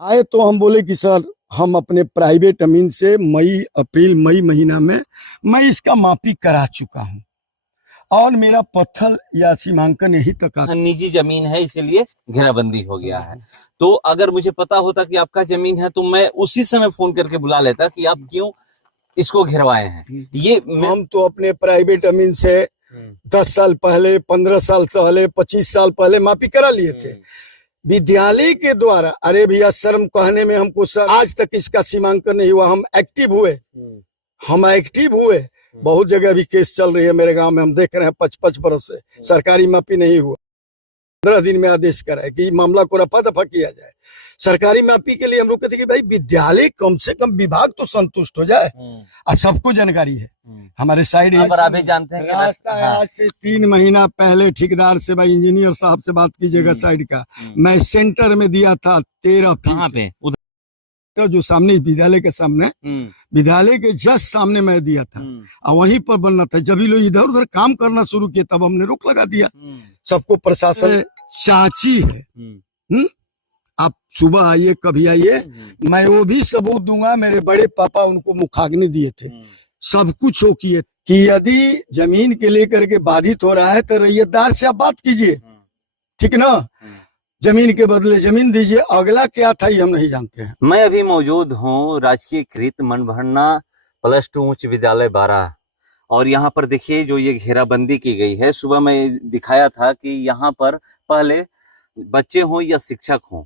आए तो हम बोले कि सर हम अपने प्राइवेट अमीन से मई महीना में मैं इसका मापी करा चुका हूं और मेरा पत्थर या सीमांकन यही तक आता। निजी जमीन है इसीलिए घेराबंदी हो गया है। तो अगर मुझे पता होता कि आपका जमीन है तो मैं उसी समय फोन करके बुला लेता कि आप क्यों इसको घेरवाए हैं। ये हम तो अपने प्राइवेट अमीन से 10 साल पहले, 15 साल पहले, 25 साल पहले मापी करा लिए थे विद्यालय के द्वारा। अरे भैया शर्म कहने में हमको, सर आज तक इसका सीमांकन नहीं हुआ। हम एक्टिव हुए बहुत जगह भी केस चल रही है मेरे गांव में, हम देख रहे हैं 55 बरस से सरकारी मापी नहीं हुआ। 15 दिन में आदेश कराए कि मामला को रफा दफा किया जाए। सरकारी मापी के लिए हम लोग कहते कि भाई विद्यालय कम से कम विभाग तो संतुष्ट हो जाए। और सबको जानकारी है हमारे साइड आप भी जानते हैं रास्ता है। आज से 3 महीना पहले ठेकेदार से, भाई इंजीनियर साहब से बात कीजिएगा साइड का, मैं सेंटर में दिया था 13 कहाँ पे तो जो सामने विद्यालय के सामने, विद्यालय के जस्ट सामने मैं दिया था और वहीं पर बनना था। जब लोग इधर उधर काम करना शुरू किए तब हमने रोक लगा दिया। सबको प्रशासन चाची है। आप सुबह आइए, कभी आइए, मैं वो भी सबूत दूंगा। मेरे बड़े पापा उनको मुखाग्नि दिए थे, सब कुछ हो किए कि यदि जमीन के लेकर के बाधित हो रहा है तो रैयतदार से आप बात कीजिए, ठीक ना, जमीन के बदले जमीन दीजिए। अगला क्या था ये हम नहीं जानते हैं। मैं अभी मौजूद हूँ राजकीय कृत मनभरना +2 उच्च विद्यालय 12 और यहाँ पर देखिए जो ये घेराबंदी की गई है। सुबह मैं दिखाया था कि यहाँ पर पहले बच्चे हों या शिक्षक हों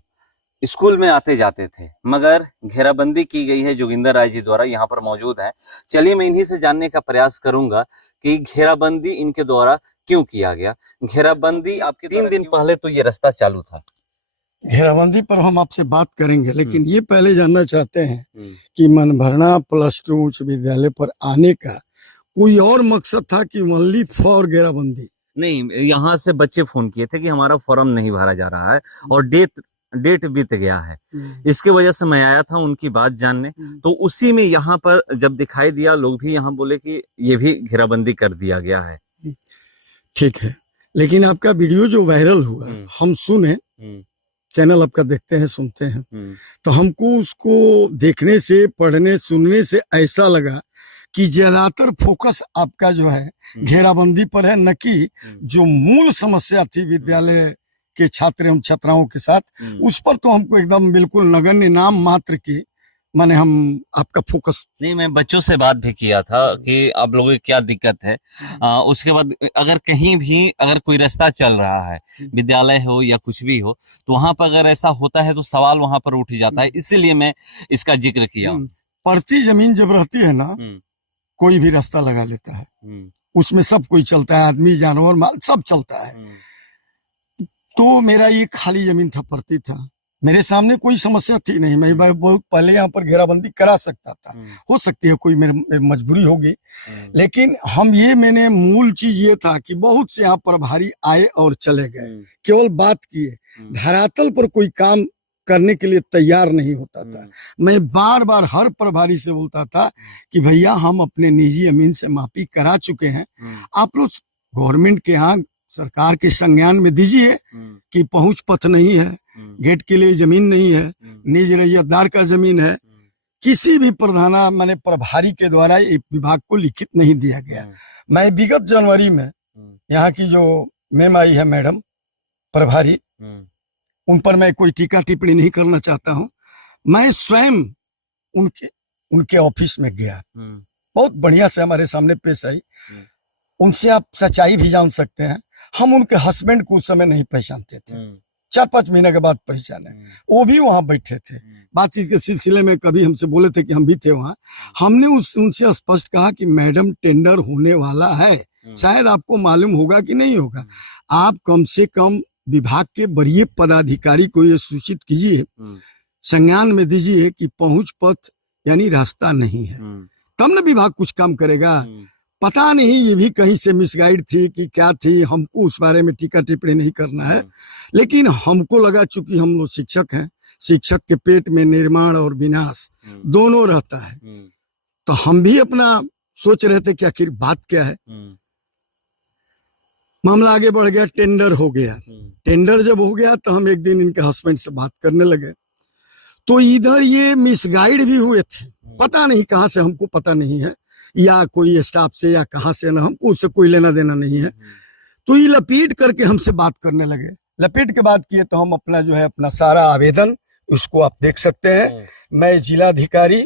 स्कूल में आते जाते थे, मगर घेराबंदी की गई है जोगिंदर राय जी द्वारा। यहाँ पर मौजूद है, चलिए मैं इन्हीं से जानने का प्रयास करूंगा कि घेराबंदी इनके द्वारा क्यों किया गया। घेराबंदी आपके 3 दिन पहले तो ये रास्ता चालू था। घेराबंदी पर हम आपसे बात करेंगे, लेकिन ये पहले जानना चाहते हैं कि मनभरना +2 उच्च विद्यालय पर आने का कोई और मकसद था कि ओनली फॉर घेराबंदी? नहीं, यहाँ से बच्चे फोन किए थे कि हमारा फॉर्म नहीं भरा जा रहा है और डेट बीत गया है। इसके वजह से मैं आया था उनकी बात जानने। तो उसी में यहाँ पर जब दिखाई दिया, लोग भी यहाँ बोले कि ये भी घेराबंदी कर दिया गया है। ठीक है, लेकिन आपका वीडियो जो वायरल हुआ हम सुने, चैनल आपका देखते हैं, सुनते हैं, तो हमको उसको देखने से, पढ़ने सुनने से ऐसा लगा कि ज्यादातर फोकस आपका जो है घेराबंदी पर है, न कि जो मूल समस्या थी विद्यालय के छात्र एवं छात्राओं के साथ, उस पर तो हमको एकदम बिल्कुल नगण्य नाम मात्र की माने हम आपका फोकस नहीं। मैं बच्चों से बात भी किया था कि आप लोगों की क्या दिक्कत है। उसके बाद अगर कहीं भी अगर कोई रास्ता चल रहा है, विद्यालय हो या कुछ भी हो, तो वहां पर अगर ऐसा होता है तो सवाल वहां पर उठ जाता है, इसीलिए मैं इसका जिक्र किया। पड़ती जमीन जब रहती है ना, कोई भी रास्ता लगा लेता है, उसमें सब कोई चलता है, आदमी जानवर माल सब चलता है। तो मेरा ये खाली जमीन था, पड़ती था, मेरे सामने कोई समस्या थी नहीं। मैं बहुत पहले यहाँ पर घेराबंदी करा सकता था, हो सकती है कोई मेरी मजबूरी होगी, लेकिन मैंने मूल चीज ये था कि बहुत से यहाँ प्रभारी आए और चले गए, केवल बात किए, धरातल पर कोई काम करने के लिए तैयार नहीं होता था। मैं बार बार हर प्रभारी से बोलता था कि भैया हम अपने निजी अमीन से मापी करा चुके हैं, आप लोग गवर्नमेंट के यहाँ सरकार के संज्ञान में दीजिए कि पहुंच पथ नहीं है, गेट के लिए जमीन नहीं है, निज रैयतदार का जमीन है। किसी भी माने प्रभारी के द्वारा विभाग को लिखित नहीं दिया गया। मैं विगत जनवरी में यहाँ की जो मैम आई है, मैडम प्रभारी, उन पर मैं कोई टीका टिप्पणी नहीं करना चाहता हूँ। मैं स्वयं उनके ऑफिस में गया, बहुत बढ़िया से हमारे सामने पेश आई। उनसे आप सच्चाई भी जान सकते हैं, हम उनके हस्बैंड को उस समय नहीं पहचानते थे, 4-5 महीने के बाद पहचाने। वो भी वहां बैठे थे, बातचीत के सिलसिले में कभी हमसे बोले थे कि हम भी थे वहां। हमने उनसे स्पष्ट कहा कि मैडम टेंडर होने वाला है, शायद आपको मालूम होगा कि नहीं होगा, आप कम से कम विभाग के वरीय पदाधिकारी को ये सूचित कीजिए, संज्ञान में दीजिए कि पहुंच पथ यानी रास्ता नहीं है, तब न विभाग कुछ काम करेगा। पता नहीं ये भी कहीं से मिसगाइड थी कि क्या थी, हमको उस बारे में टीका टिप्पणी नहीं करना है, लेकिन हमको लगा चूंकि हम लोग शिक्षक हैं, शिक्षक के पेट में निर्माण और विनाश दोनों रहता है, तो हम भी अपना सोच रहे थे कि आखिर बात क्या है। मामला आगे बढ़ गया, टेंडर हो गया। टेंडर जब हो गया तो हम एक दिन इनके हस्बैंड से बात करने लगे, तो इधर ये मिसगाइड भी हुए थे, पता नहीं कहाँ से, हमको पता नहीं है, या कोई स्टाफ से या कहाँ से, ना हमको उससे कोई लेना देना नहीं है। तो ये लपेट करके हमसे बात करने लगे। लपेट के बात किए तो हम अपना जो है अपना सारा आवेदन, उसको आप देख सकते हैं। मैं जिलाधिकारी,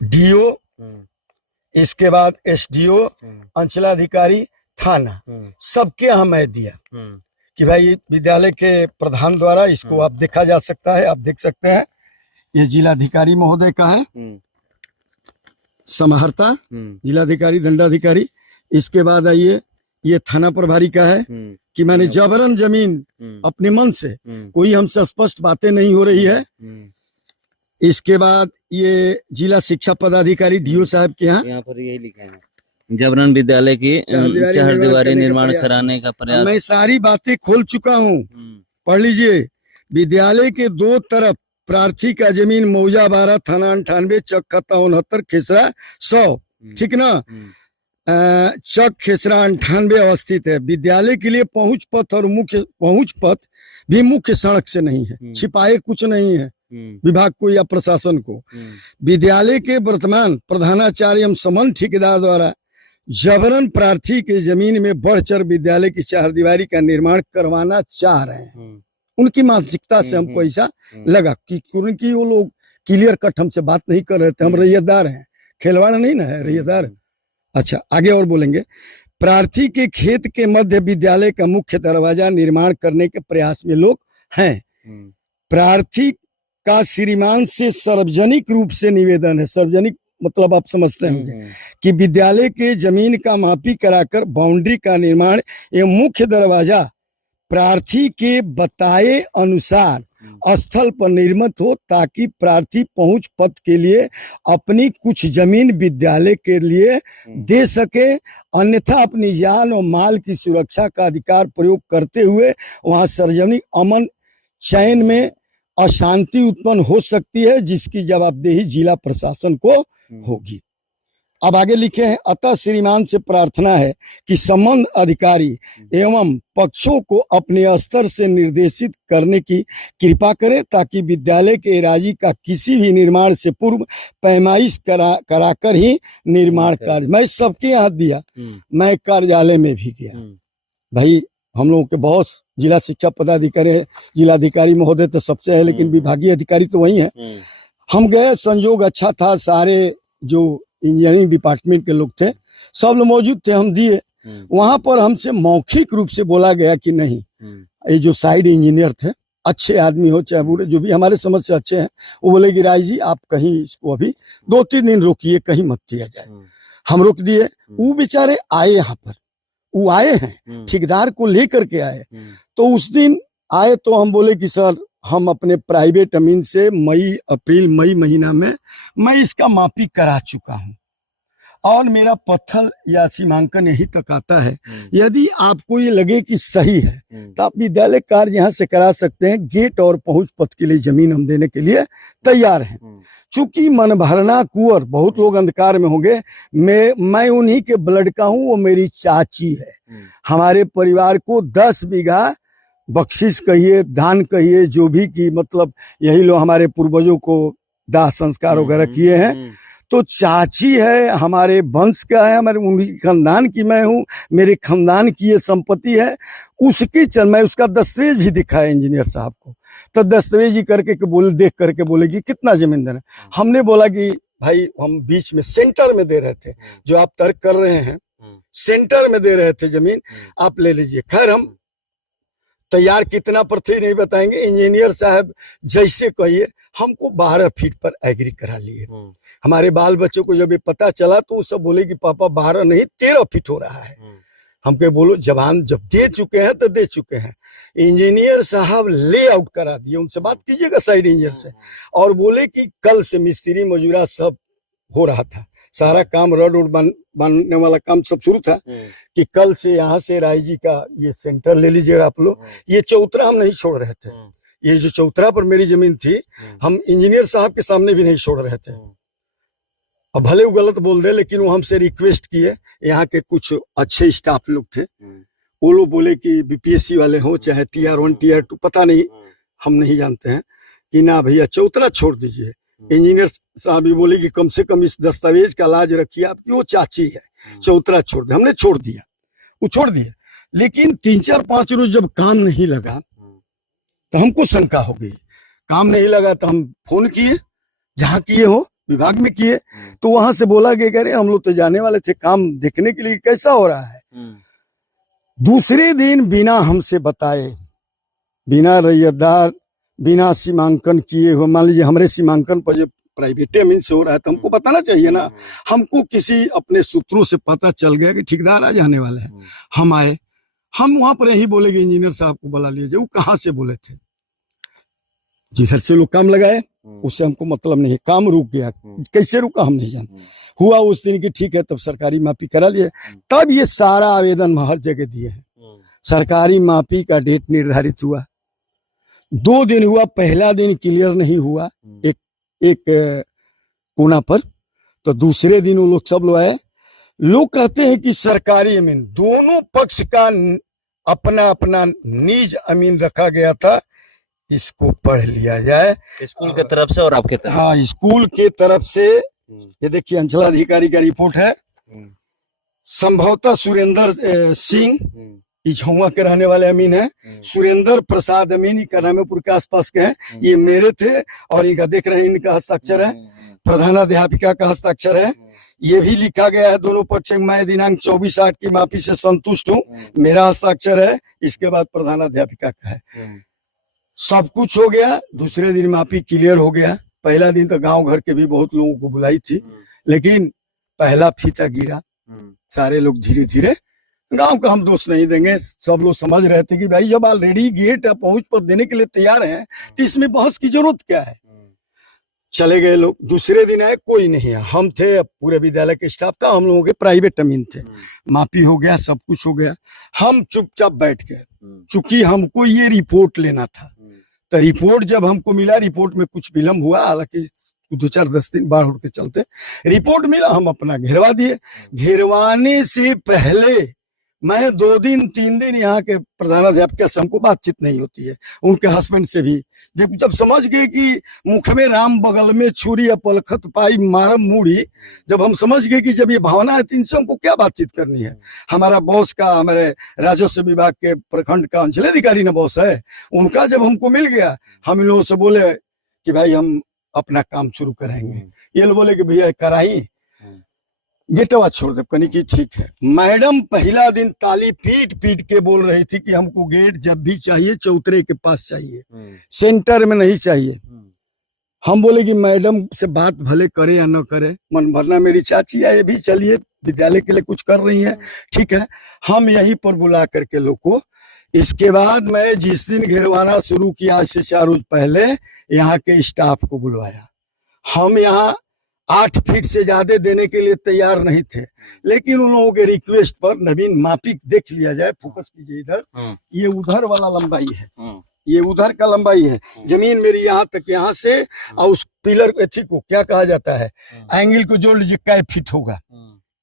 डीओ, इसके बाद एसडीओ, अंचलाधिकारी, थाना, सबके यहाँ मैं दिया कि भाई विद्यालय के प्रधान द्वारा इसको आप देखा जा सकता है। आप देख सकते हैं ये जिलाधिकारी महोदय का है, समाहर्ता जिलाधिकारी, दंडाधिकारी। इसके बाद आइए ये थाना प्रभारी का है कि मैंने जबरन जमीन अपने मन से, कोई हमसे स्पष्ट बातें नहीं हो रही है। इसके बाद ये जिला शिक्षा पदाधिकारी डीओ साहब के यहाँ पर यही लिखा है, जबरन विद्यालय की चहारदीवारी निर्माण कराने का प्रयास। मैं सारी बातें खोल चुका हूँ, पढ़ लीजिए। विद्यालय के दो तरफ प्रार्थी का जमीन मौजा 12, थाना 98, चक खत्ता 69, खेसरा 100, ठीक ना। चक खेसरा 98 अवस्थित है। विद्यालय के लिए पहुंच पथ और मुख्य पहुंच पथ भी मुख्य सड़क से नहीं है, छिपाए कुछ नहीं है विभाग को या प्रशासन को। विद्यालय के वर्तमान प्रधानाचार्य एवं समन्वय ठेकेदार द्वारा जबरन प्रार्थी के जमीन में बढ़ चढ़ विद्यालय की चहारदीवारी का निर्माण करवाना चाह रहे हैं। उनकी मानसिकता से हमको ऐसा लगा कि क्योंकि वो लोग क्लियर कट हमसे बात नहीं कर रहे थे। हम रैयतदार हैं, खिलवाड़ नहीं ना है, रैयतदार। अच्छा, आगे और बोलेंगे। प्रार्थी के खेत के मध्य विद्यालय का मुख्य दरवाजा निर्माण करने के प्रयास में लोग हैं। प्रार्थी का श्रीमान से सार्वजनिक रूप से निवेदन है, सार्वजनिक मतलब आप समझते होंगे, कि विद्यालय के जमीन का मापी कराकर बाउंड्री का निर्माण एवं मुख्य दरवाजा प्रार्थी के बताए अनुसार स्थल पर निर्मित हो, ताकि प्रार्थी पहुंच पथ के लिए अपनी कुछ जमीन विद्यालय के लिए दे सके, अन्यथा अपनी जान और माल की सुरक्षा का अधिकार प्रयोग करते हुए वहां सार्वजनिक अमन चयन में अशांति उत्पन्न हो सकती है, जिसकी जवाबदेही जिला प्रशासन को होगी। अब आगे लिखे हैं, अतः श्रीमान से प्रार्थना है कि संबंध अधिकारी एवं पक्षों को अपने स्तर से निर्देशित करने की कृपा करें, ताकि विद्यालय के एराजी का किसी भी निर्माण से पूर्व पैमाइश कराकर ही निर्माण कार्य। मैं सबके यहाँ दिया, मैं कार्यालय में भी गया। भाई हम लोगों के बॉस जिला शिक्षा पदाधिकारी है, जिलाधिकारी महोदय तो सबसे है, लेकिन विभागीय अधिकारी तो वही है। हम गए, संयोग अच्छा था, सारे जो इंजीनियरिंग डिपार्टमेंट के लोग थे सब लोग मौजूद थे, हम दिए। वहां पर हमसे मौखिक रूप से बोला गया कि नहीं, ये जो साइड इंजीनियर थे, अच्छे आदमी हो चाहे बुरे, जो भी हमारे समझ से अच्छे हैं, वो बोले कि राय जी आप कहीं इसको अभी 2-3 दिन रोकिए, कहीं मत किया जाए। हम रोक दिए। वो बेचारे आए यहाँ पर, वो आए हैं, ठेकेदार को लेकर के आए। तो उस दिन आए तो हम बोले कि सर हम अपने प्राइवेट अमीन से मई महीना में मैं इसका मापी करा चुका हूं और मेरा पत्थर या सीमांकन यही तक आता है। यदि आपको ये लगे कि सही है तो आप विद्यालय कार्य यहाँ से करा सकते हैं। गेट और पहुंच पथ के लिए जमीन हम देने के लिए तैयार हैं। चूंकि मन भरना कुंवर, बहुत लोग अंधकार में होंगे, मैं उन्हीं के ब्लड का हूं, वो मेरी चाची है। हमारे परिवार को 10 बीघा बख्शिश कहिए, दान कहिए, जो भी की मतलब यही लोग हमारे पूर्वजों को दाह संस्कार वगैरह किए हैं। तो चाची है, हमारे वंश का है, हमारे उन्हीं खानदान की मैं हूँ, मेरे खानदान की ये संपत्ति है। उसकी मैं उसका दस्तावेज भी दिखाया इंजीनियर साहब को, तो दस्तावेज ही करके बोले, देख करके बोलेगी कितना जमीन देना। हमने बोला कि भाई हम बीच में सेंटर में दे रहे थे, जो आप तर्क कर रहे हैं, सेंटर में दे रहे थे जमीन, आप ले लीजिए। खैर हम तैयार कितना पर थे नहीं बताएंगे। इंजीनियर साहब जैसे कहिए, हमको 12 फीट पर एग्री करा लिए। हमारे बाल बच्चों को जब ये पता चला तो वो सब बोले कि पापा 12 नहीं 13 फीट हो रहा है। हम कहे बोलो जवान जब दे चुके हैं तो दे चुके हैं। इंजीनियर साहब ले आउट करा दिए, उनसे बात कीजिएगा साइड इंजीनियर से, और बोले कि कल से मिस्त्री मजूरा सब हो रहा था, सारा काम रड उड बनने वाला काम सब शुरू था, कि कल से यहाँ से राय जी का ये सेंटर ले लीजिएगा आप लोग। ये चौतरा हम नहीं छोड़ रहे थे, ये जो चौतरा पर मेरी जमीन थी हम इंजीनियर साहब के सामने भी नहीं छोड़ रहे थे। अब भले वो गलत बोल दे, लेकिन वो हमसे रिक्वेस्ट किए, यहाँ के कुछ अच्छे स्टाफ लोग थे, वो लोग बोले कि बीपीएससी वाले हो चाहे TR1 TR2 पता नहीं, हम नहीं जानते हैं, कि ना भैया चौतरा छोड़ दीजिए। इंजीनियर साहब भी बोले कि कम से कम इस दस्तावेज का लाज रखिए, आपकी वो चाची है, चौतरा छोड़ दे। हमने छोड़ दिया, वो छोड़ दिया। लेकिन 3-4-5 रोज जब काम नहीं लगा तो हमको शंका हो गई। काम नहीं लगा तो हम फोन किए, जहाँ किए हो विभाग में किए, तो वहां से बोला गया कि अरे हम लोग तो जाने वाले थे काम देखने के लिए कैसा हो रहा है। दूसरे दिन बिना हमसे बताए, बिना रैयतदार, बिना सीमांकन किए हुए, मान लीजिए हमारे सीमांकन पर जो प्राइवेट अमीन से हो रहा है तो हमको बताना चाहिए ना। हमको किसी अपने सूत्रों से पता चल गया कि ठेकेदार आज आने वाला है। हम आए, हम वहां पर यही बोले कि इंजीनियर साहब को बुला लीजिए। वो कहाँ से बोले थे, जिधर से लोग काम लगाए उससे हमको मतलब नहीं, काम रुक गया। कैसे रुका हम नहीं जानते। हुआ उस दिन की ठीक है, तब सरकारी मापी करा लिए। तब ये सारा आवेदन हर जगह दिए हैं। सरकारी मापी का डेट निर्धारित हुआ, 2 दिन हुआ। पहला दिन क्लियर नहीं हुआ एक कोना पर, तो दूसरे दिन वो लोग सब लोग आए। लोग कहते हैं कि सरकारी अमीन, दोनों पक्ष का अपना अपना निज अमीन रखा गया था, इसको पढ़ लिया जाए। स्कूल की तरफ से और आपके तरफ? हाँ, स्कूल के तरफ से। ये देखिए अंचलाधिकारी का रिपोर्ट है। संभवतः सुरेंद्र सिंह इछौआ के रहने वाले अमीन है। सुरेंद्र प्रसाद अमीन करामेपुर के आसपास के हैं। ये मेरे थे और इनका देख रहे हैं, इनका हस्ताक्षर है। प्रधानाध्यापिका का हस्ताक्षर है। ये भी लिखा गया है दोनों पक्ष, मैं दिनांक 24/8 की मापी से संतुष्ट हूँ, मेरा हस्ताक्षर है। इसके बाद प्रधानाध्यापिका का है। सब कुछ हो गया। दूसरे दिन मापी क्लियर हो गया। पहला दिन तो गांव घर के भी बहुत लोगों को बुलाई थी, लेकिन पहला फीता गिरा। सारे लोग धीरे धीरे, गांव का हम दोष नहीं देंगे, सब लोग समझ रहे थे कि भाई जब ऑलरेडी गेट पहुंच पर देने के लिए तैयार हैं तो इसमें बहस की जरूरत क्या है। चले गए लोग। दूसरे दिन आए, कोई नहीं है। हम थे, पूरे विद्यालय के स्टाफ था, हम लोगों के प्राइवेट अमीन थे। मापी हो गया, सब कुछ हो गया। हम चुपचाप बैठ गए, चूंकि हमको ये रिपोर्ट लेना था। तो रिपोर्ट जब हमको मिला, रिपोर्ट में कुछ विलम्ब हुआ, हालांकि 2-4-10 दिन बाढ़ के चलते रिपोर्ट मिला, हम अपना घेरवा दिए। घेरवाने से पहले मैं 2-3 दिन यहाँ के प्रधानाध्यापक से हमको बातचीत नहीं होती है, उनके हस्बैंड से भी। जब समझ गए कि मुख में राम बगल में छुरी, पलखत पाई मारम मूढ़ी, जब हम समझ गए कि जब ये भावना है तो इनसे हमको क्या बातचीत करनी है। हमारा बॉस का, हमारे राजस्व विभाग के प्रखंड का अंचलाधिकारी ना बॉस है, उनका जब हमको मिल गया, हम इन लोगों से बोले कि भाई हम अपना काम शुरू करेंगे। ये लोग बोले कि भैया कराई, गेटवा छोड़ दे। कनी की ठीक है। मैडम पहला दिन ताली पीट पीट के बोल रही थी कि हमको गेट जब भी चाहिए चौतरे के पास चाहिए, सेंटर में नहीं चाहिए। हम बोले कि मैडम से बात भले करे या न करे, मन भरना मेरी चाची है, ये भी चलिए विद्यालय के लिए कुछ कर रही है, ठीक है। हम यहीं पर बुला करके लोग को, इसके बाद मैं जिस दिन घेरवाना शुरू किया, आज से 4 रोज पहले यहाँ के स्टाफ को बुलवाया। हम यहाँ 8 फीट से ज्यादा देने के लिए तैयार नहीं थे, लेकिन उन लोगों के रिक्वेस्ट पर नवीन मापी देख लिया जाए। फोकस कीजिए इधर, ये उधर वाला लंबाई है, ये उधर का लंबाई है। जमीन मेरी यहाँ तक, यहाँ से और उस पिलर को क्या कहा जाता है, एंगल को जोड़ लीजिए, कै फीट होगा,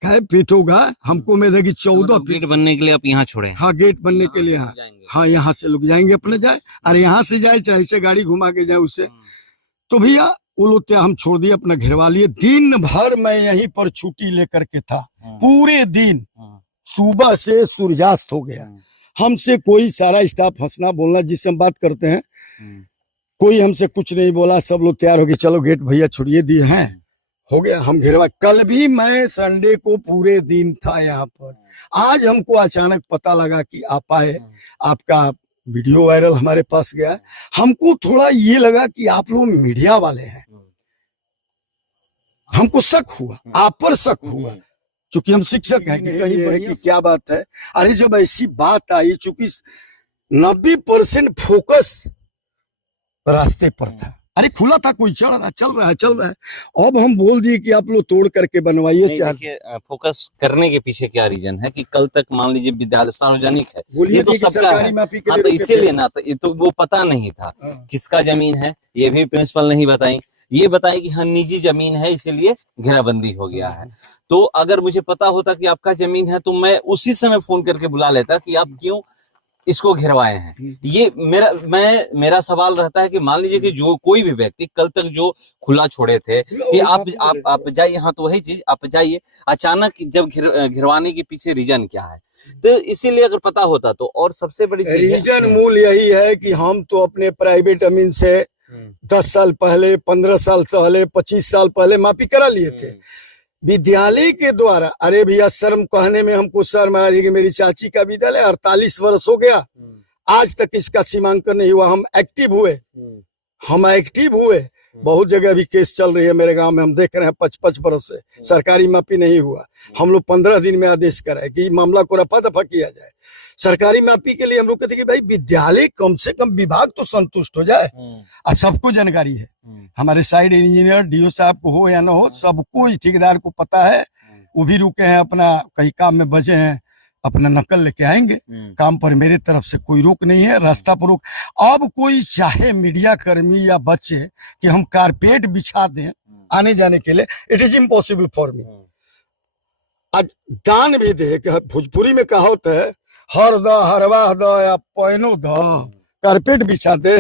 कै फीट होगा। हमको उम्मीद है कि 14 गेट बनने के लिए आप यहाँ छोड़े? हाँ, गेट बनने के लिए। हाँ, यहाँ से लोग जाएंगे अपने जाए, अरे यहाँ से जाए चाहे से गाड़ी घुमा के जाए उससे। तो भैया वो लोग हम छोड़ दिए, अपना घेरवा लिए। दिन भर मैं यहीं पर छुट्टी लेकर के था, पूरे दिन, सुबह से सूर्यास्त हो गया। हमसे कोई, सारा स्टाफ हंसना बोलना जिससे हम बात करते हैं, कोई हमसे कुछ नहीं बोला। सब लोग तैयार हो गए, चलो गेट भैया छोड़िए दिए हैं, हो गया। हम घेरवा। कल भी मैं संडे को पूरे दिन था यहाँ पर। आज हमको अचानक पता लगा कि आप आए, आपका वीडियो वायरल हमारे पास गया। हमको थोड़ा ये लगा कि आप लोग मीडिया वाले हैं, हमको शक हुआ, आप पर शक हुआ, चूंकि हम शिक्षक हैं कि कहीं पर कि क्या बात है। अरे जब ऐसी बात आई, चूंकि 90% फोकस रास्ते पर था, अरे खुला था, कोई चल रहा है। अब हम बोल दिए कि आप लोग तोड़ करके बनवाइए। फोकस करने के पीछे क्या रीजन है कि कल तक मान लीजिए विद्यालय सार्वजनिक है, ये तो सबका है, तो इसीलिए ना, तो ये तो वो पता नहीं था किसका जमीन है, ये भी प्रिंसिपल नहीं बताई। ये बताए कि हाँ निजी जमीन है, इसीलिए घेराबंदी हो गया है। तो अगर मुझे पता होता कि आपका जमीन है तो मैं उसी समय फोन करके बुला लेता कि आप क्यों इसको घिरवाए हैं। ये मेरा सवाल रहता है कि मान लीजिए कि जो कोई भी व्यक्ति कल तक जो खुला छोड़े थे कि आप जाइए, हाँ तो वही चीज आप जाइए, अचानक जब घिरवाने के पीछे रीजन क्या है, तो इसीलिए अगर पता होता तो। और सबसे बड़ी चीज रीजन मूल यही है कि हम तो अपने प्राइवेट अमीन से 10 साल पहले, 15 साल पहले, 25 साल पहले माफी करा लिए थे विद्यालय के द्वारा। अरे भैया शर्म कहने में हमको शर्म आ रही है कि मेरी चाची का विद्यालय 48 वर्ष हो गया, आज तक इसका सीमांकन नहीं हुआ। हम एक्टिव हुए, बहुत जगह भी केस चल रही है मेरे गांव में, हम देख रहे हैं 55 वर्ष से सरकारी माफी नहीं हुआ। हम लोग 15 दिन में आदेश कराए कि मामला को रफा दफा किया जाए। सरकारी माफी के लिए हम लोग कहते कि भाई विद्यालय कम से कम विभाग तो संतुष्ट हो जाए। और सबको जानकारी है, हमारे साइड इंजीनियर डीओ साहब को हो या ना हो, सबको ठेकेदार को पता है। वो भी रुके हैं, अपना कहीं काम में बचे हैं, अपना नकल लेके आएंगे। काम पर मेरे तरफ से कोई रोक नहीं है, रास्ता पर रोक। अब कोई चाहे मीडिया कर्मी या बच्चे कि हम कारपेट बिछा दें आने जाने के लिए, it is impossible for me. आज दान भी दे, भोजपुरी में कहावत है, हर द हरवाह द या पैनो द, कारपेट बिछा दे,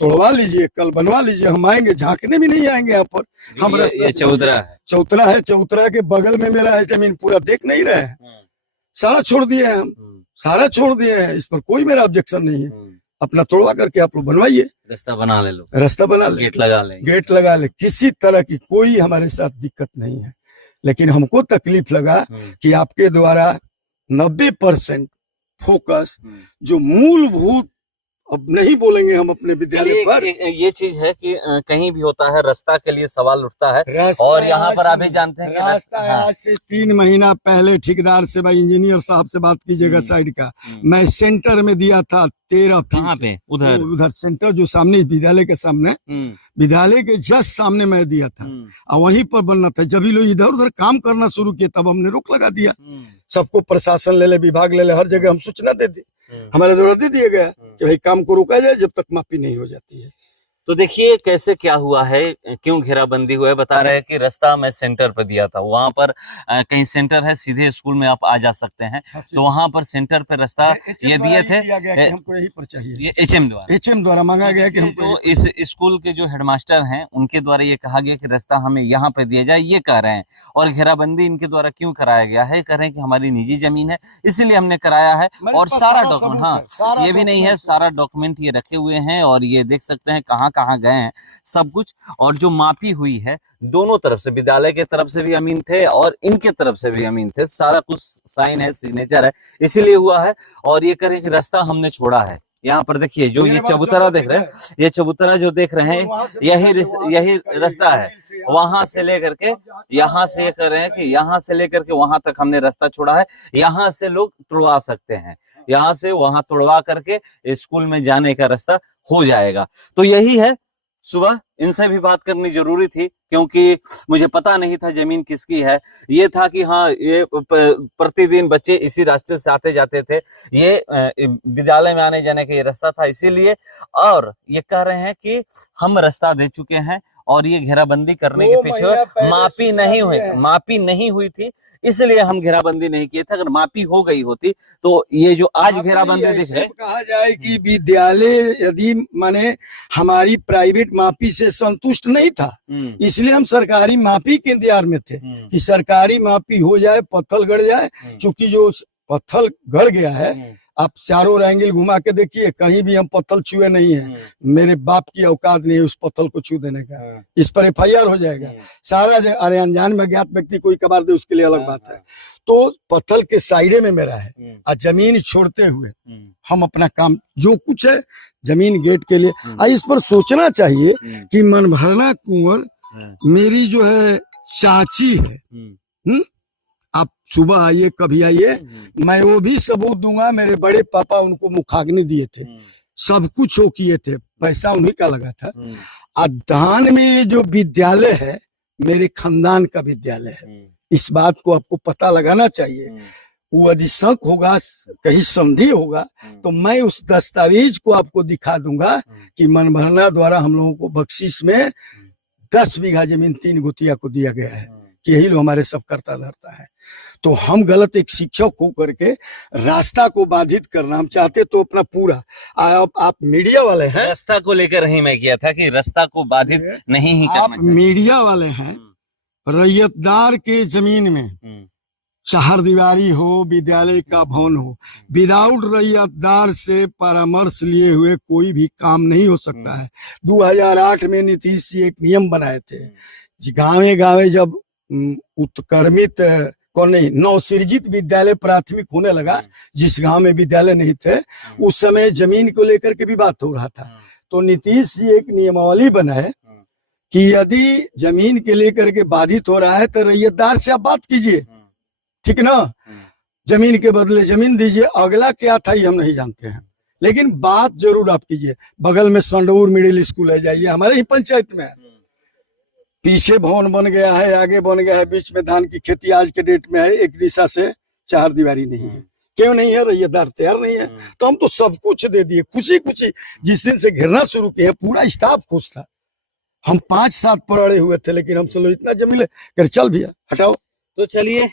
तोड़वा लीजिए, कल बनवा लीजिए, हम आएंगे, झांकने भी नहीं आएंगे यहाँ पर। हम ये चौतरा है, चौतरा के बगल में मेरा है जमीन, पूरा देख नहीं रहे हैं, सारा छोड़ दिए हैं हम, सारा छोड़ दिए हैं, इस पर कोई मेरा ऑब्जेक्शन नहीं है। अपना तोड़वा करके आप लोग बनवाइए, रास्ता बना ले लो, गेट लगा ले, किसी तरह की कोई हमारे साथ दिक्कत नहीं है। लेकिन हमको तकलीफ लगा कि आपके द्वारा 90% फोकस जो मूलभूत, अब नहीं बोलेंगे हम अपने विद्यालय पर, ये चीज है कि कहीं भी होता है रास्ता के लिए सवाल उठता है। और यहाँ पर आप भी जानते हैं कि रास्ता आज से 3 महीना पहले ठेकेदार से, भाई इंजीनियर साहब से बात कीजिएगा साइड का, मैं सेंटर में दिया था 13 फीट। कहाँ पे? उधर सेंटर जो सामने विद्यालय के सामने, विद्यालय के जस्ट सामने मैं दिया था, और वहीं पर बनना था। जब लोग इधर उधर काम करना शुरू किए तब हमने रोक लगा दिया। सबको प्रशासन ले ले, विभाग ले ले, हर जगह हम सूचना दे दी, हमारे द्वारा दे दिया गया कि भाई काम को रोका जाए जब तक माफी नहीं हो जाती है। तो देखिए कैसे क्या हुआ है, क्यों घेराबंदी हुआ है। बता रहे हैं कि रास्ता मैं सेंटर पर दिया था, वहां पर कहीं सेंटर है, सीधे स्कूल में आप आ जा सकते हैं, तो वहां पर सेंटर पे रास्ता ये दिए थे, हमको यही पर चाहिए। ये एचएम द्वारा मांगा गया कि हमको, इस स्कूल के जो हेडमास्टर हैं उनके द्वारा ये कहा गया कि रास्ता हमें यहाँ पे दिया जाए, ये कह रहे हैं। और घेराबंदी इनके द्वारा क्यों कराया गया है, कह रहे हैं कि हमारी निजी जमीन है इसलिए हमने कराया है। और सारा डॉक्यूमेंट, हाँ ये भी नहीं है, सारा डॉक्यूमेंट ये रखे हुए हैं, और ये देख सकते हैं कहाँ गए हैं सब कुछ। और जो माफी हुई है दोनों तरफ से, विद्यालय के तरफ से भी अमीन थे और इनके तरफ से भी अमीन थे, सारा कुछ साइन है, सिग्नेचर है, इसीलिए हुआ है। और ये करें कि रास्ता हमने छोड़ा है। यहाँ पर देखिए जो ये चबूतरा देख रहे हैं, ये चबूतरा जो देख रहे हैं, यही रास्ता है। वहां से लेकर के यहाँ से, ये कर रहे हैं कि यहाँ से लेकर के वहां तक हमने रास्ता छोड़ा है। यहाँ से लोग तोड़वा सकते हैं, यहाँ से वहां तोड़वा करके स्कूल में जाने का रास्ता हो जाएगा। तो यही है, सुबह इनसे भी बात करनी जरूरी थी क्योंकि मुझे पता नहीं था जमीन किसकी है। ये था कि हाँ, ये प्रतिदिन बच्चे इसी रास्ते से आते जाते थे, ये विद्यालय में आने जाने का ये रास्ता था, इसीलिए। और ये कह रहे हैं कि हम रास्ता दे चुके हैं और ये घेराबंदी करने के पीछे माफी नहीं हुई थी, इसलिए हम घेराबंदी नहीं किए थे। अगर माफी हो गई होती तो ये जो आज घेराबंदी दिख रही, कहा जाए कि विद्यालय यदि माने हमारी प्राइवेट माफी से संतुष्ट नहीं था, इसलिए हम सरकारी माफी के इंतजार में थे कि सरकारी माफी हो जाए, पत्थर गड़ जाए। चूंकि जो पत्थर गड़ गया है, आप चारों एंगल घुमा के देखिए, कहीं भी हम पत्थर छुए नहीं है। मेरे बाप की औकात नहीं है उस पत्थर को छू देने का, इस पर FIR हो जाएगा सारा। अरे अनजान में ज्ञात व्यक्ति कोई कबार दे उसके लिए अलग बात है। तो पत्थर के साइडे में मेरा है, और जमीन छोड़ते हुए हम अपना काम जो कुछ है जमीन गेट के लिए, इस पर सोचना चाहिए कि मनभरना कुंवर मेरी जो है चाची है। आप सुबह आइए, कभी आइए, मैं वो भी सबूत दूंगा। मेरे बड़े पापा उनको मुखाग्नि दिए थे, सब कुछ वो किए थे, पैसा उन्हीं का लगा था। दान में जो विद्यालय है मेरे खानदान का विद्यालय है, इस बात को आपको पता लगाना चाहिए। वो यदि शक होगा, कहीं संदेह होगा, तो मैं उस दस्तावेज को आपको दिखा दूंगा कि मनभरना द्वारा हम लोगों को बख्शीश में 10 बीघा जमीन 3 गुतिया को दिया गया है कि यही लोग हमारे सब करता धरता है। तो हम गलत एक शिक्षक हो करके रास्ता को बाधित करना हम चाहते तो अपना पूरा आप मीडिया वाले हैं, रास्ता को लेकर ही मैं किया था कि रास्ता को बाधित नहीं ही करना आप चाहिए। मीडिया वाले हैं, रैयतदार के जमीन में चारदीवारी हो, विद्यालय का भवन हो, विदाउट रैयतदार से परामर्श लिए हुए कोई भी काम नहीं हो सकता है। 2008 में नीतीश जी एक नियम बनाए थे, गांवे गांवे जब उत्क्रमित कौन नहीं नवसृजित विद्यालय प्राथमिक होने लगा, जिस गांव में विद्यालय नहीं थे उस समय जमीन को लेकर के भी बात हो रहा था, तो नीतीश जी एक नियमावली बनाए कि यदि जमीन के लेकर के बाधित हो रहा है तो रैयतदार से आप बात कीजिए, ठीक ना, जमीन के बदले जमीन दीजिए। अगला क्या था ये हम नहीं जानते हैं, लेकिन बात जरूर आप कीजिए। बगल में संडूर मिडिल स्कूल है, जाइए, हमारे ही पंचायत में है, पीछे भवन बन गया है, आगे बन गया है, बीच में धान की खेती आज के डेट में है, एक दिशा से चारदीवारी नहीं है। क्यों नहीं है? रैयतदार तैयार नहीं है। तो हम तो सब कुछ दे दिए, खुशी जिस दिन से घेरना शुरू किया पूरा स्टाफ खुश था। हम 5-7 पर अड़े हुए थे, लेकिन हम चलो इतना जमीन कर चल भैया हटाओ। तो चलिए,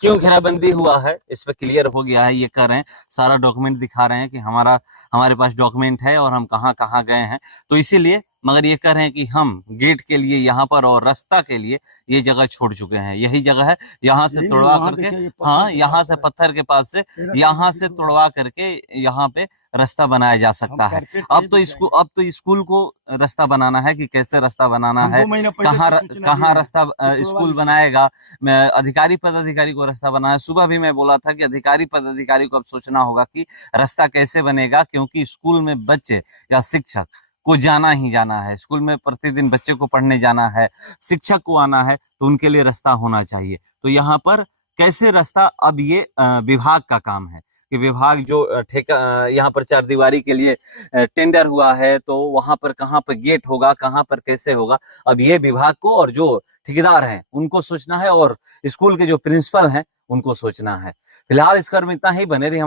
क्यों घेराबंदी हुआ है इस पे क्लियर हो गया है, ये कर रहे हैं, सारा डॉक्यूमेंट दिखा रहे हैं कि हमारे पास डॉक्यूमेंट है और हम कहाँ कहाँ गए हैं, तो इसीलिए। मगर ये कह रहे हैं कि हम गेट के लिए यहाँ पर और रास्ता के लिए ये जगह छोड़ चुके हैं, यही जगह है, यहाँ से तोड़वा करके, हाँ, यहाँ से पत्थर के पास से यहाँ से तोड़वा करके यहाँ पे रास्ता बनाया जा सकता है। अब तो स्कूल को रास्ता बनाना है कि कैसे रास्ता बनाना है, कहाँ रास्ता स्कूल बनाएगा, अधिकारी पदाधिकारी को रास्ता बनाया। सुबह भी मैं बोला था कि अधिकारी पदाधिकारी को अब सोचना होगा कि रास्ता कैसे बनेगा, क्योंकि स्कूल में बच्चे या शिक्षक को जाना ही जाना है, स्कूल में प्रतिदिन बच्चे को पढ़ने जाना है, शिक्षक को आना है, तो उनके लिए रास्ता होना चाहिए। तो यहाँ पर कैसे रास्ता, अब ये विभाग का काम है कि विभाग जो ठेका यहाँ पर चारदीवारी के लिए टेंडर हुआ है, तो वहां पर कहाँ पर गेट होगा, कहाँ पर कैसे होगा, अब ये विभाग को और जो ठेकेदार हैं उनको सोचना है, और स्कूल के जो प्रिंसिपल हैं उनको सोचना है। फिलहाल इस क्रम में इतना ही, बने रहिए।